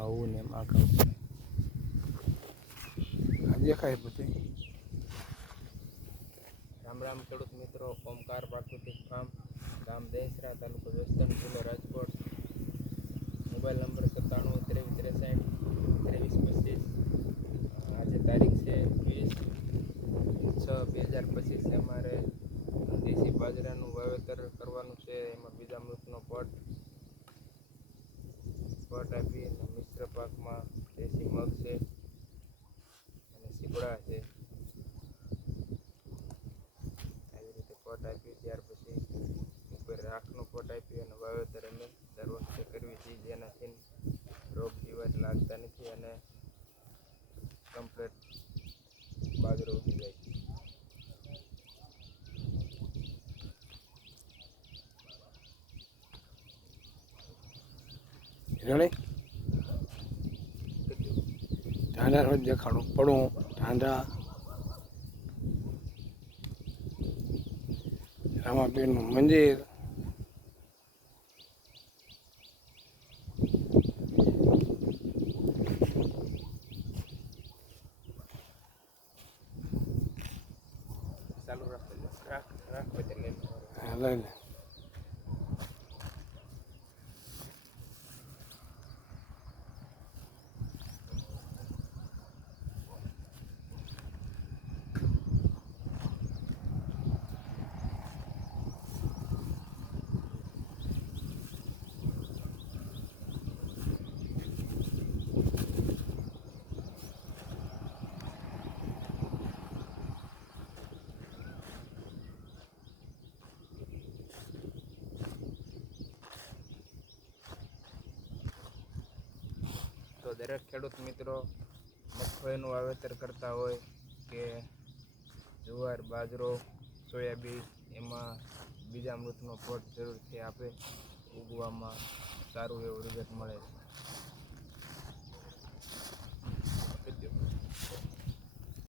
આવું ને એમ આખા દેખાય બધું. રામ રામ ખેડૂત મિત્રો, ઓમકાર પ્રાકૃતિક ફાર્મ, ગામ દેસરા, તાલુકો વેસ્ટર્ન, જિલ્લો રાજકોટ. Mobile number 97 23 63 23 25. આજે તારીખ છે 20/6/2025. અમારે દેશી બાજરાનું વાવેતર કરવાનું છે. એમાં બીજા મૃતનો પટ આપી અને મિશ્ર પાકમાં દેશી મગ છે અને સીપડા છે. આવી રીતે પટ આપ્યું, ત્યાર પછી ઉપર રાખનો પટ આપ્યો અને વાવેતર અમે દર વખતે કરવી છીએ, જેનાથી રોગ જીવાત લાગતા નથી અને કમ્પ્લેટ બાજરો ઉગી જાય. ઢાંડા રોજ દેખાડું પડું ઢાંડા રામાપીરનું મંદિર. ચાલુ રાખ લઈ લે. તો દરેક ખેડૂત મિત્રો મગફળીનું વાવેતર કરતા હોય કે જુવાર, બાજરો, સોયાબીન, એમાં બીજા મૃતનો પટ જરૂરથી આપે. ઉગવામાં સારું એવું રિઝલ્ટ મળે છે.